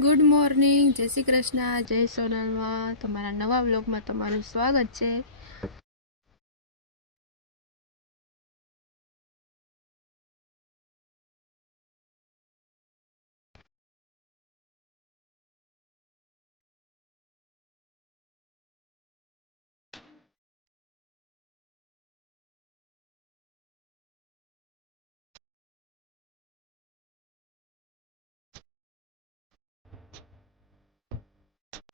Good morning જય શ્રી કૃષ્ણ. જય સોનલમાં. તમારા નવા બ્લોગમાં તમારું સ્વાગત છે.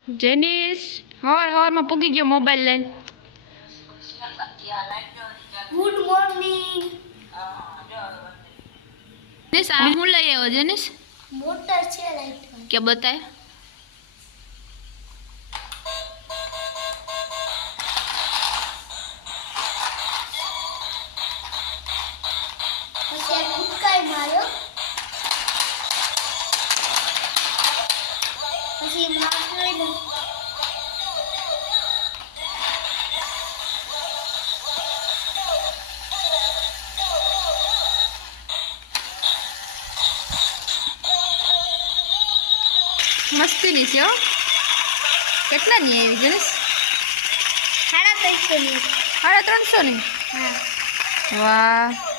જેનિસ હવાર હવારમાં પૂગી ગયો મોબાઈલ લઈને ગુડ મોર્નિંગ જેનિસ આ હું લઈ આવ્યો જેનિસ મોટર છે લાઈટ કે બતાય? પછી એક ઉટકાઈ માર્યો. પછી માર્યો મસ્તીની છે કેટલા ની આવી ગણેશ? સાડા ત્રણસો ની સાડા ત્રણસો ની વાહ.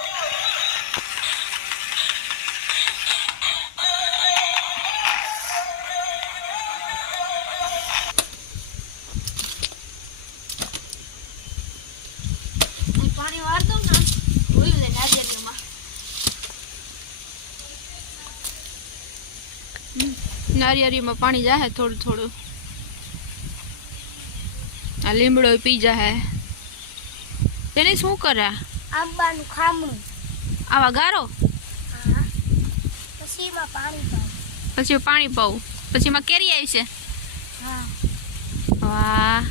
નારિયેળીમાં પાણી જાહે થોડું થોડું. આ લીમડો પી જાહે. તેને શું કરે? આંબાનું ખામણું. આવા ગારો? પછી એમાં પાણી પાડું પછી પાણી પાવું પછી એમાં કેરી આવી છે? વાહ.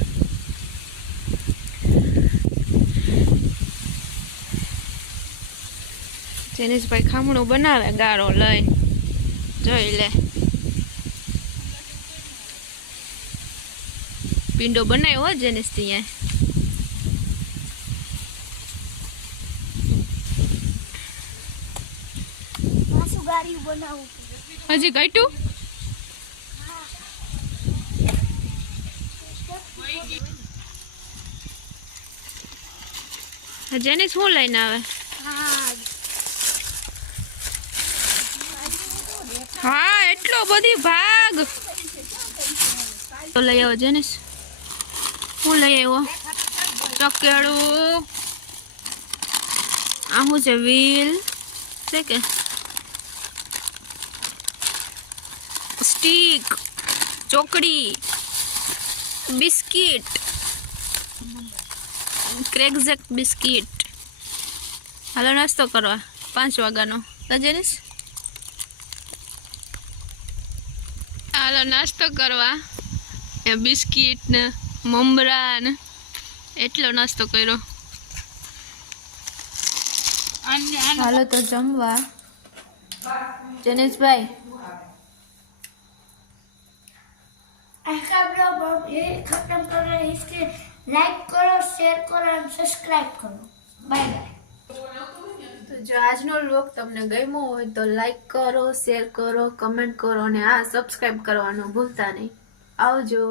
જેનિસભાઈ ખામણું બનાવે ગારો લઈ જોઈ લે. પિંડો બનાવ્યો હો જેનિસ ત્યાં હજી ઘટ્યું જેનિસ શું લઈને આવે? હા હા એટલો બધી ભાગ. તો લઈ આવો જેનિસ હું લઈ આવ્યો? ચકેડું આ શું છે, વ્હીલ. છે કે? સ્ટીક. ચોકડી. બિસ્કિટ. ક્રેકઝેક બિસ્કિટ. હાલો, નાસ્તો કરવા. પાંચ વાગ્યાનો. રજનીશ હાલો, નાસ્તો કરવા. એ બિસ્કીટ ને મમરાન. એટલો નાસ્તો કર્યો. હાલો તો જમવા. જનેશભાઈ. ખતમ કરો લાઈક કરો શેર કરો સબસ્ક્રાઈબ કરો. બાય બાય તો જો આજનો લોક તમને ગમ્યો હોય તો લાઈક કરો શેર કરો કમેન્ટ કરો અને આ સબસ્ક્રાઈબ કરવાનું ભૂલતા નહીં. આવજો.